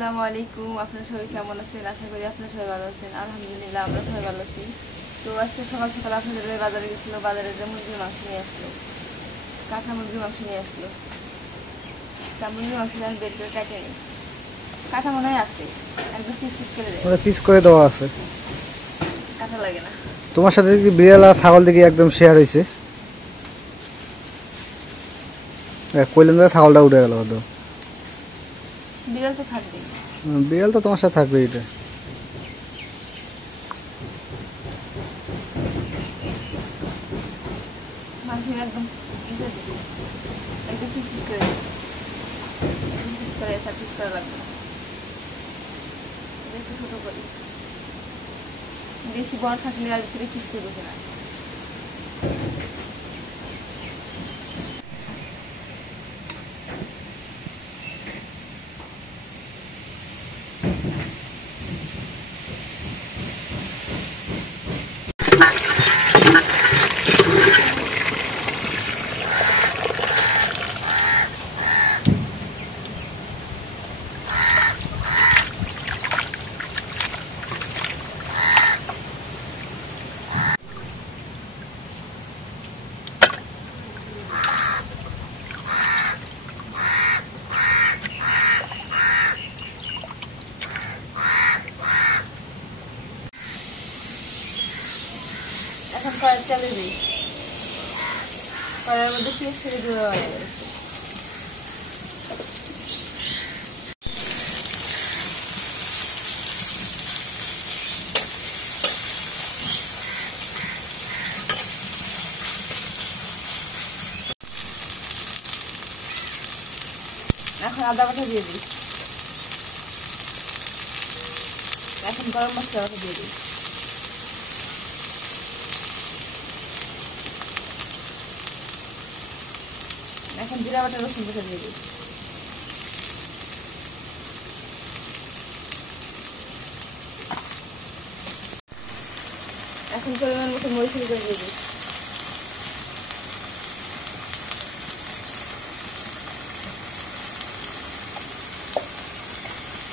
আসসালামু আলাইকুম। আপনারা সবাই কেমন আছেন? আশা করি আপনারা সবাই ভালো আছেন। আলহামদুলিল্লাহ আমরা সবাই ভালো আছি। তো আজকে সকাল সকাল আপনাদের বাজারে গেছিলো, বাজারে যে মুরগির মাংস নিয়ে আসলো, কাঁচা মুরগির মাংস নিয়ে আসলো। তা মুরগির মাংস আমি বের করে কাটে নিই, কাঁচা মনে হয় আছে, একদম পিস পিস করে দেয়, পিস করে দেওয়া আছে, কাঁচা লাগে না। তোমার সাথে কি বিড়াল আর ছাগল দিকে একদম শেয়ার হয়েছে? কইলেন যে ছাগলটা উঠে গেল, বিড়াল তো থাকবেই, বিড়াল তো তোমার সাথে থাকবে। এটা মাংস একদম একদম পিস পিস করে দিই, পিস করে এসব পিস করা লাগবে না, একটু ছোটো করি, বেশি বড় থাকলে আর ভিতরে কিছু ঢুকে না। এখন কড়াই তেলে দিই, কড়াইয়ের মধ্যে পেঁয়াজ ছেড়ে দেওয়া হয়ে গেছে। এখন আদা বাটা দিয়ে দিই, এখন গরম মশলা বাটা দিয়ে দিই, এখন জিরা বাটা রসুন বাটা দিয়ে দিই, এখন পরিমাণ মতো মরিচ গুঁড়ো দিয়ে দিই,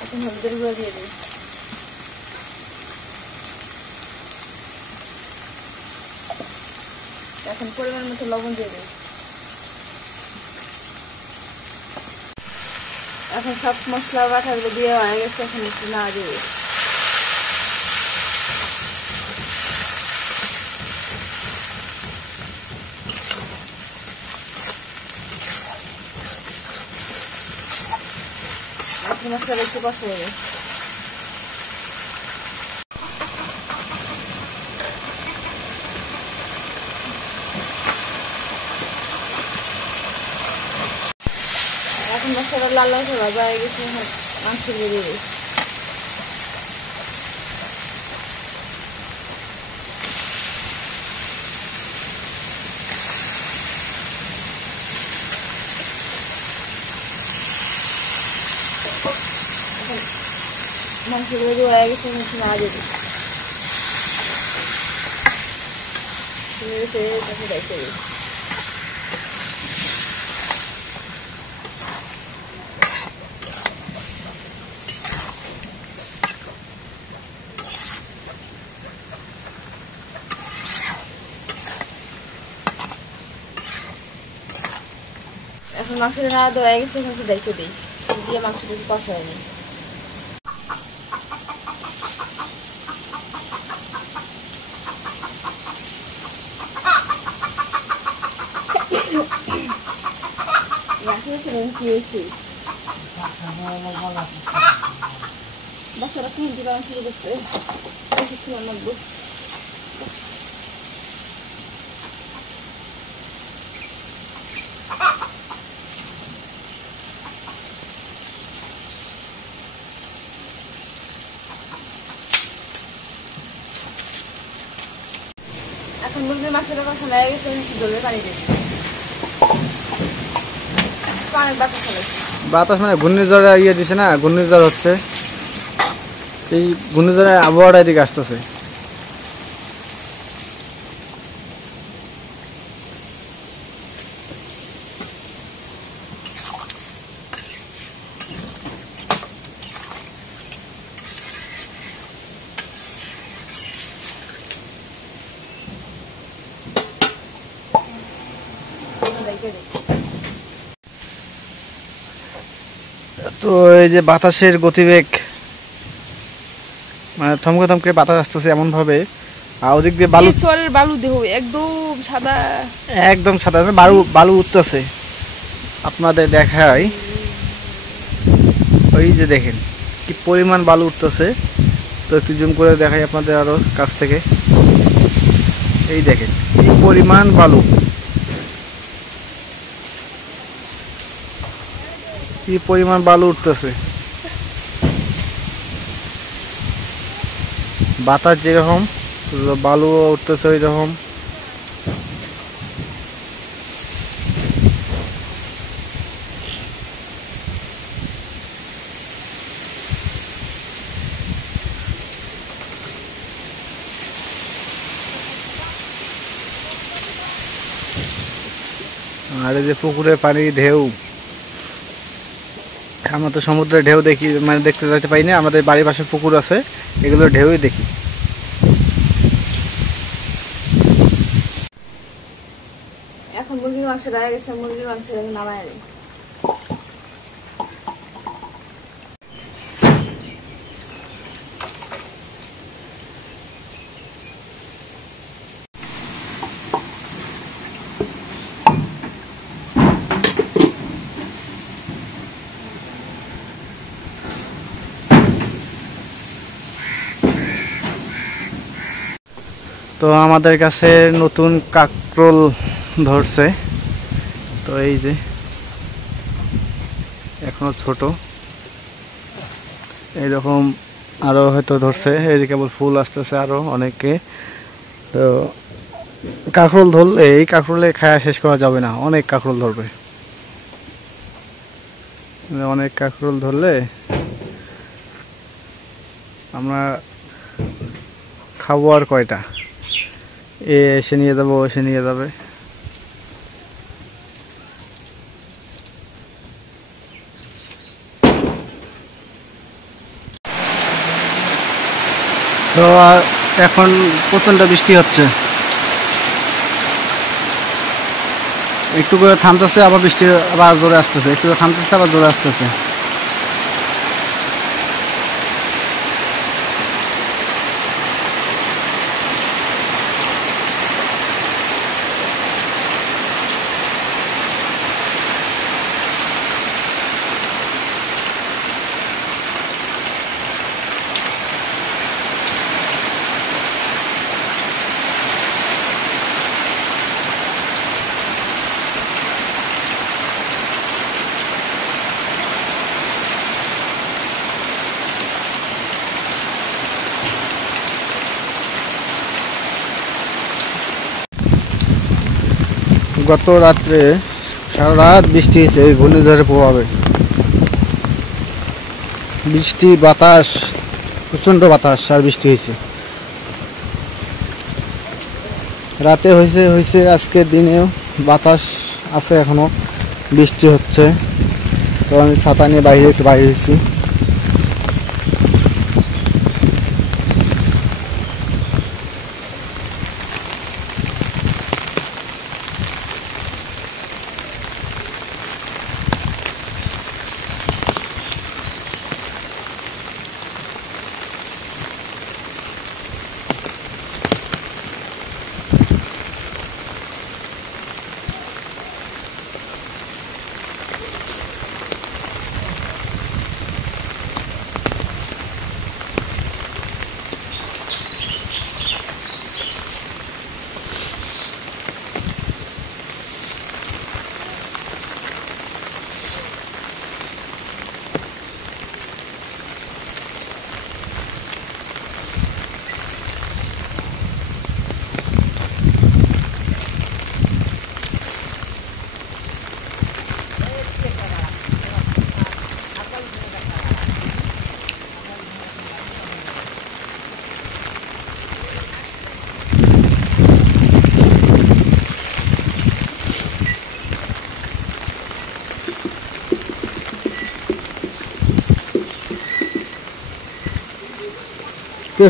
এখন হলুদের গুঁড়ো দিয়ে দিই, এখন পরিমাণ মতো লবণ দিয়ে দিই, এখন সব মশলা বাটাগুলো দিয়ে হয়ে গেছে, এখন একটু না দিয়ে এখন মশলাটা একটু কষে নেবে। এখন মশলাটা লাল লাল করে ভাজা হয়ে গেছে, এখন মাংস দিয়ে দিই, মাংসগুলো দিয়ে হয়ে গেছে, এখন না দিয়ে দিই, রেখে দিই। এখন মাংসটা না দেওয়া হয়ে গেছে, এখন একটু রেখে দিই, দিয়ে মাংসটা একটু কষা হয়নি। বাচ্চারা খুব দোকান শুরু করছে, বেশিক্ষণ লাগবো। এখন মুরগির মাংসটা কষানো হয়ে গেছে, জলের পানি দিচ্ছি, অনেক বাতাস ফেলেছে, বাতাস মানে ঘূর্ণিঝড় ইয়ে দিছে না, ঘূর্ণিঝড় হচ্ছে, এই ঘূর্ণিঝড়ের আবহাওয়াটা এদিকে আসতেছে। তো এই যে বাতাসের গতিবেগ, মানে থমকে থমকে বাতাস আসতেছে এমন ভাবে, আর ওদিক দিয়ে বালু, চরের বালু দেহ একদম সাদা, একদম সাদা বালু বালু উঠতেছে। আপনাদের দেখাই, ওই যে দেখেন কি পরিমাণ বালু উঠতেছে। তো একটু জুম করে দেখাই আপনাদের আরো কাছ থেকে। এই দেখেন কি পরিমাণ বালু, কি পরিমাণ বালু উঠতেছে। বাতাস যেরকম, বালু উঠতেছে ওই রকম। আর এই যে পুকুরের পানি ঢেউ, আমরা তো সমুদ্রের ঢেউ দেখি, মানে দেখতে যেতে পাই না, আমাদের বাড়ির পাশে পুকুর আছে, এগুলোর ঢেউই দেখি। এখন মুরগির মাংস দেওয়া গেছে, মুরগির মাংস নামায় আনি। তো আমাদের কাছে নতুন কাঁকরোল ধরছে। তো এই যে এখনো ছোট, এইরকম আরো হয়তো ধরছে, এই যে কেবল ফুল আসতেছে আরো অনেকে। তো কাঁকরোল ধরলে, এই কাঁকরোলে খায়া শেষ করা যাবে না, অনেক কাঁকরোল ধরবে। অনেক কাঁকরোল ধরলে আমরা খাবো আর কয়টা, এ এসে নিয়ে যাবো, এসে নিয়ে যাবে। তো এখন প্রচন্ড বৃষ্টি হচ্ছে, একটু করে থামতেছে আবার বৃষ্টি আবার জোরে আসতেছে, একটু করে থামতেছে আবার জোরে আসতেছে। গত রাত্রে সারা রাত বৃষ্টি হয়েছে এই ঘূর্ণিঝড়ের প্রভাবে। বৃষ্টি বাতাস, প্রচন্ড বাতাস আর বৃষ্টি হয়েছে। রাতে হয়েছে আজকে দিনেও বাতাস আছে, এখনো বৃষ্টি হচ্ছে। তো আমি ছাতা নিয়ে বাইরে একটু বাইরে হয়েছি।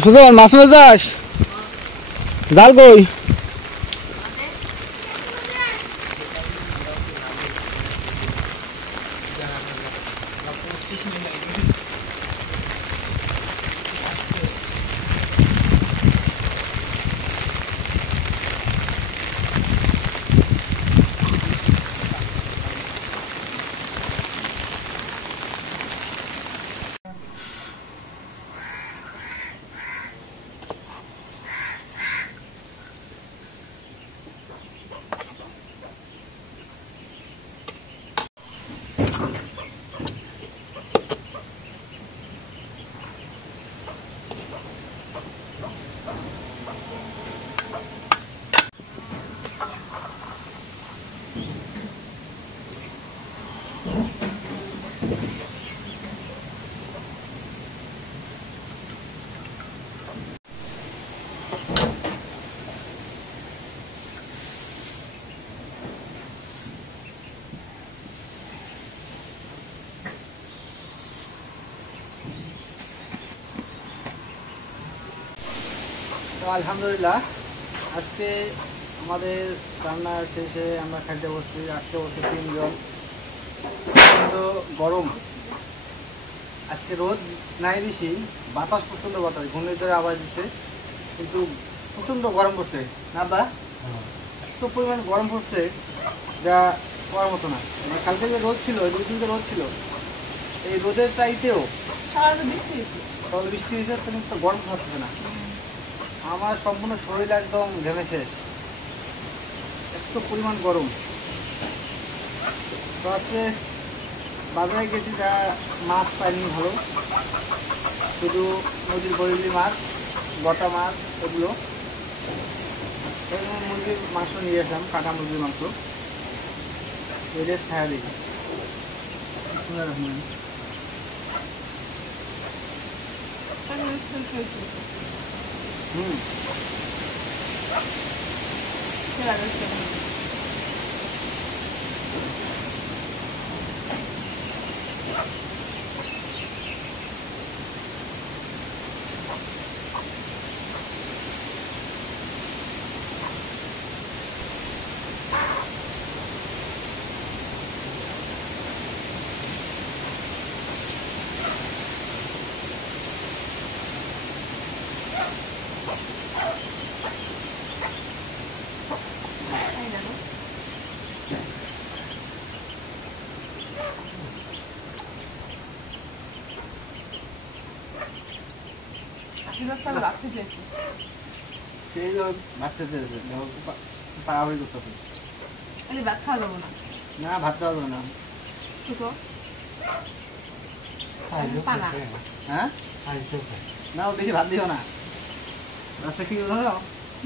সুজন মাছ মাছ যাস, জাল কই? আলহামদুলিল্লাহ, আজকে আমাদের রান্না শেষে আমরা খাইতে বসছি। আজকে বসে 3 জন। প্রচণ্ড গরম, আজকে রোদ নাই বেশি, বাতাস প্রচণ্ড বাতাস, ঘূর্ণিঝড়ে আওয়াজ দিচ্ছে, কিন্তু প্রচণ্ড গরম পড়ছে না বা এত পরিমাণ গরম পড়ছে যা করার মতো না। মানে কালকে যে রোদ ছিল, 2 দিন যে রোদ ছিল, এই রোদের চাইতেও তবে বৃষ্টি হয়েছে, কিন্তু গরম থাকছে না। আমার সম্পূর্ণ শরীর একদম ঘেমে শেষ, এত পরিমাণ গরম। তো আজকে বাজারে গেছি, যা মাছ পাইনি ভালো, শুধু নদীর বরিলি মাছ, গোটা মাছ, এগুলো। মুরগির মাংস নিয়ে আসলাম, কাটা মুরগির মাংস, রেস খাওয়া দেখি। হুম, সেই ভাত খেতে পাড়াবাড়ি করতে ভাত খাওয়া যাবো না, না, ভাত খাওয়া যাবে না। পানা হ্যাঁ, না, ও বেশি ভাত দিও না, রাস্তা কি দাও,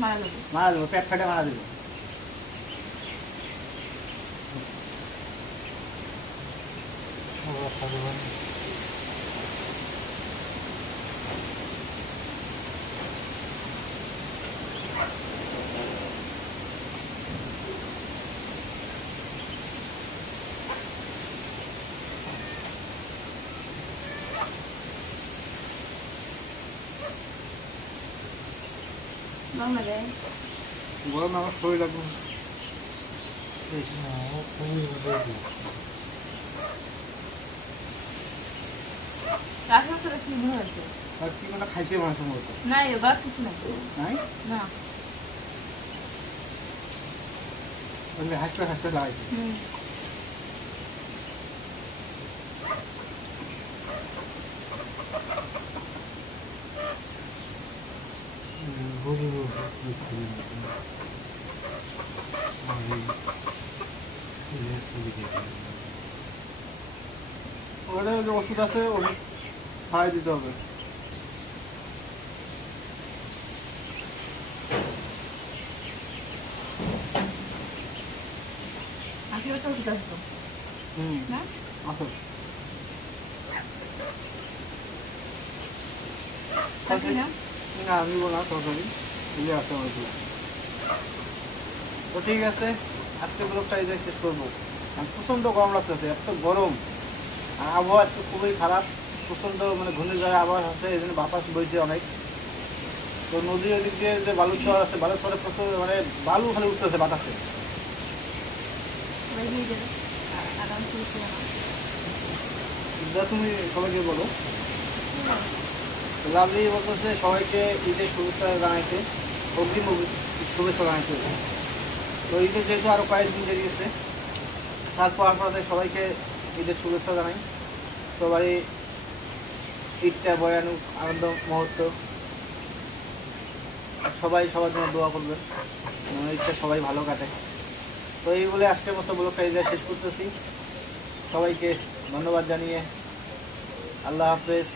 মারা যাবে। মারা দেবো, পেট ফেটে মারা দেবো। গরম লাগে, গরম আমার শরীর একদম রাখা কি মনে হয়েছে? কি মানে খাইছে মানুষের মতো না, এবার কিছু নাই, নাই, না। হাসতে হাসতে লাগাইছে। ওখানে যে ওষুধ আছে, ওষুধ খাওয়াই দিতে হবে। আশেপাশে ওষুধ আছে তো, হুম, না? আসো। খাচ্ছি না? না, আমি বলবো না, তরকারি দিলে আসতে হবে। তো ঠিক আছে, আজকে ব্লগটা এই শেষ করবো। প্রচণ্ড গরম লাগতেছে, এত গরম, আর আবহাওয়া আজকে খুবই খারাপ, প্রচণ্ড মানে ঘূর্ণিঝড়ের আবহাওয়া আছে, এই জন্য বাতাস বইছে অনেক। তো নদীর ওদিক দিয়ে যে বালুচর আছে, বালুচরে প্রচুর মানে বালু খালি উঠতেছে বাতাসে। তুমি সবাইকে বলো, লাভলি বলতেছে সবাইকে ঈদের শুভেচ্ছা জানাইতে, অগ্রিম শুভেচ্ছা জানাইতে। তো ঈদের যেহেতু আরও কয়েকদিন দেরি গেছে, তারপর আপনাদের সবাইকে ঈদের শুভেচ্ছা জানাই। সবাই ঈদটা ভয়ানক আনন্দ মুহূর্ত, আর সবাই সবার জন্য দোয়া করবেন, ঈদটা সবাই ভালো কাটে। তো এই বলে আজকের মতো ব্লগটা এই শেষ করতেছি। সবাইকে ধন্যবাদ জানিয়ে আল্লাহ হাফেজ।